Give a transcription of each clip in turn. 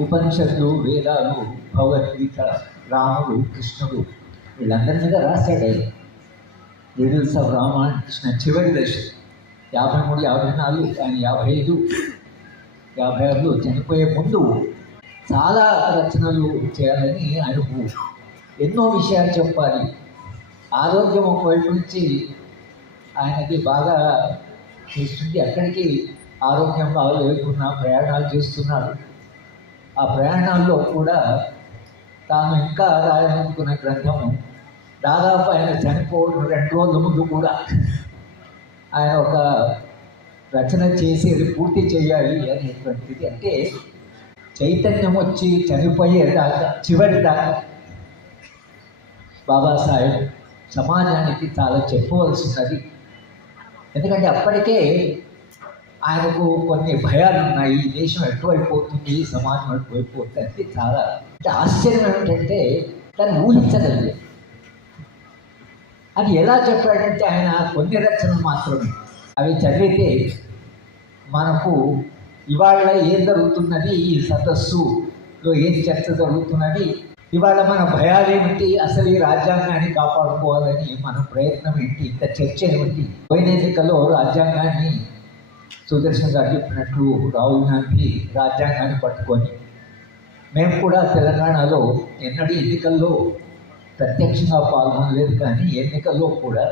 ఉపనిషత్తులు వేదాలు భగవద్గీత రాముడు కృష్ణుడు వీళ్ళందరి మీద రాశాడే. లిటిల్స్ ఆఫ్ రామ కృష్ణ చివరి దశ? యాభై మూడు యాభై నాలుగు ఆయన యాభై ఐదు యాభై ఆరులో చనిపోయే ముందు చాలా రచనలు చేయాలని అనుభవం. ఎన్నో విషయాలు చెప్పాలి. ఆరోగ్యం ఒకవైపు నుంచి ఆయనకి బాగా చేస్తుంది. అక్కడికి ఆరోగ్యం లేకుండా ప్రయాణాలు చేస్తున్నాడు. ఆ ప్రయాణాల్లో కూడా తాను ఇంకా రాయాలనుకున్న గ్రంథం దాదాపు ఆయన చనిపోవడం రెండు రోజుల ముందు కూడా ఆయన ఒక రచన చేసి అది పూర్తి చేయాలి అనేటువంటిది. అంటే చైతన్యం వచ్చి చనిపోయేదాకా చివరి దాకా బాబాసాహెబ్ సమాజానికి చాలా చెప్పవలసినది. ఎందుకంటే అప్పటికే ఆయనకు కొన్ని భయాలు ఉన్నాయి. ఈ దేశం ఎటువైపోతుంది ఈ సమాజం ఎటువైపోతుంది అంటే చాలా అంటే ఆశ్చర్యం ఏమిటంటే దాన్ని ఊహించగలిగే అది ఎలా చెప్పాడంటే ఆయన కొన్ని రచనలు మాత్రమే. అవి చదివితే మనకు ఇవాళ ఏం జరుగుతున్నది? ఈ సదస్సులో ఏం చర్చ జరుగుతున్నది? ఇవాళ మన భయాలు ఏమిటి? అసలు ఈ రాజ్యాంగాన్ని కాపాడుకోవాలని మన ప్రయత్నం ఏంటి? ఇంత చర్చ ఏమిటి? పోయిన ఎన్నికల్లో రాజ్యాంగాన్ని సుదర్శన్ గారు చెప్పినట్లు రాహుల్ గాంధీ రాజ్యాంగాన్ని పట్టుకొని మేము కూడా తెలంగాణలో ఎన్నడూ ఎన్నికల్లో ప్రత్యక్షంగా పాల్గొనలేదు కానీ ఎన్నికల్లో కూడా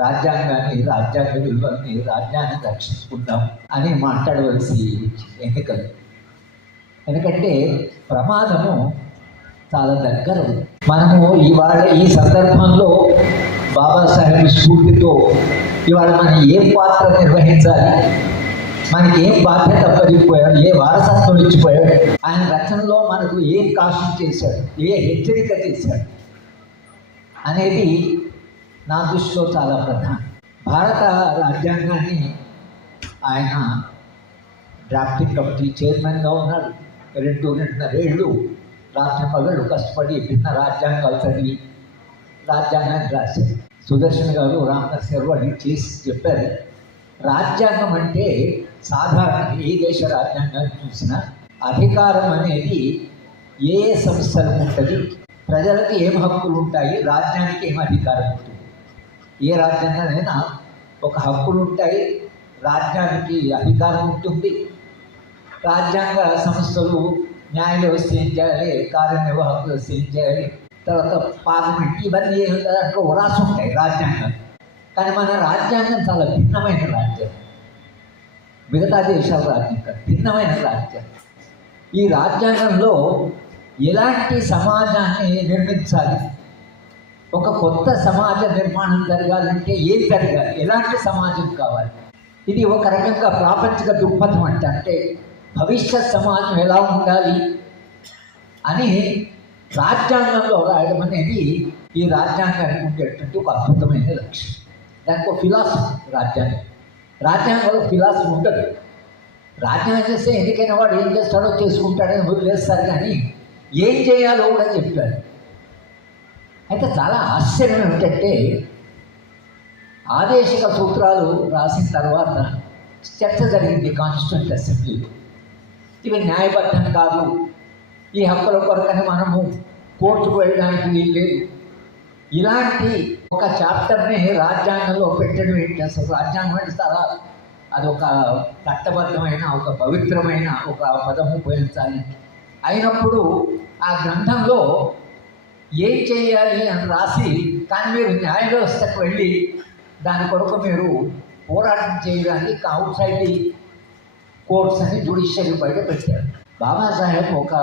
రాజ్యాంగాన్ని రాజ్యాంగ విలువల్ని రాజ్యాన్ని రక్షించుకుందాం అని మాట్లాడవలసి ఎన్నికలు. ఎందుకంటే ప్రమాదము చాలా దగ్గర ఉంది. మనము ఇవాళ ఈ సందర్భంలో బాబాసాహెబ్ స్ఫూర్తితో ఇవాళ మనం ఏం పాత్ర నిర్వహించాలి? మనకి ఏం బాధ్యత అప్పగిపోయాడు ఏ వారసత్వం ఇచ్చిపోయాడు? ఆయన రచనలో మనకు ఏం కాషన్ చేశాడు? ఏ హెచ్చరిక చేశాడు? అనేది నా దృష్టిలో చాలా ప్రధానం. భారత రాజ్యాంగాన్ని ఆయన డ్రాఫ్టింగ్ కమిటీ చైర్మన్గా ఉన్నాడు. రెండు రెండున్నర ఏళ్ళు రాత్రి పగళ్ళు కష్టపడి భిన్న రాజ్యాంగాలు చదివి రాజ్యాంగాన్ని రాశారు సుదర్శన్ గారు రామదాస్ గారు అది చేసి చెప్పారు. రాజ్యాంగం అంటే సాధారణ ఏ దేశ రాజ్యాంగాన్ని చూసినా అధికారం అనేది ఏ ఏ సంస్థలకు ఉంటుంది ప్రజలకు ఏం హక్కులు ఉంటాయి రాజ్యానికి ఏం అధికారం ఉంటుంది? ఏ రాజ్యాంగానైనా ఒక హక్కులు ఉంటాయి రాజ్యానికి అధికారం ఉంటుంది రాజ్యాంగ సంస్థలు న్యాయ వ్యవస్థ ఏం చేయాలి కార్యనిర్వాహక వ్యవస్థ ఏం చేయాలి తర్వాత పార్లమెంట్ ఇవన్నీ దాంట్లో రాసి ఉంటాయి రాజ్యాంగం. కానీ మన రాజ్యాంగం చాలా భిన్నమైన రాజ్యం. మిగతా దేశాల రాజ్యాంగం భిన్నమైన రాజ్యం. ఈ రాజ్యాంగంలో ఎలాంటి సమాజాన్ని నిర్మించాలి? ఒక కొత్త సమాజ నిర్మాణం జరగాలంటే ఏం జరగాలి? ఎలాంటి సమాజం కావాలి? ఇది ఒక రకంగా ప్రాపంచిక దృక్పథం అంటే అంటే భవిష్యత్ సమాజం ఎలా ఉండాలి అని రాజ్యాంగంలో రాయడం అనేది ఈ రాజ్యాంగానికి ఉండేటువంటి ఒక అద్భుతమైన లక్ష్యం. దానికి ఒక ఫిలాసఫీ రాజ్యాంగం. రాజ్యాంగంలో ఫిలాసఫీ ఉండదు. రాజ్యాంగం చేస్తే ఎందుకైనా వాడు ఏం చేస్తాడో చేసుకుంటాడని వదిలేస్తారు కానీ ఏం చేయాలో కూడా చెప్తాడు అయితే చాలా ఆశ్చర్యం ఏమిటంటే ఆదేశిక సూత్రాలు రాసిన తర్వాత చర్చ జరిగింది కాన్స్టిట్యూంట్ అసెంబ్లీలో ఇవి న్యాయబద్ధం కాదు. ఈ హక్కుల కొరకని మనము కోర్టుకు వెళ్ళడానికి వీలు ఇలాంటి ఒక చాప్టర్ని రాజ్యాంగంలో పెట్టడం ఏంటి? అసలు రాజ్యాంగం అంటే చాలా అదొక చట్టబద్ధమైన ఒక పవిత్రమైన ఒక పదము ఉపయోగించాలి. అయినప్పుడు ఆ గ్రంథంలో ఏం చేయాలి అని రాసి కానీ మీరు న్యాయ వ్యవస్థకు వెళ్ళి దాని కొరకు మీరు పోరాటం చేయడానికి అవుట్ సైడ్ కోర్ట్స్ అని జుడిషియరీ బయట పెట్టారు. బాబాసాహెబ్ ఒక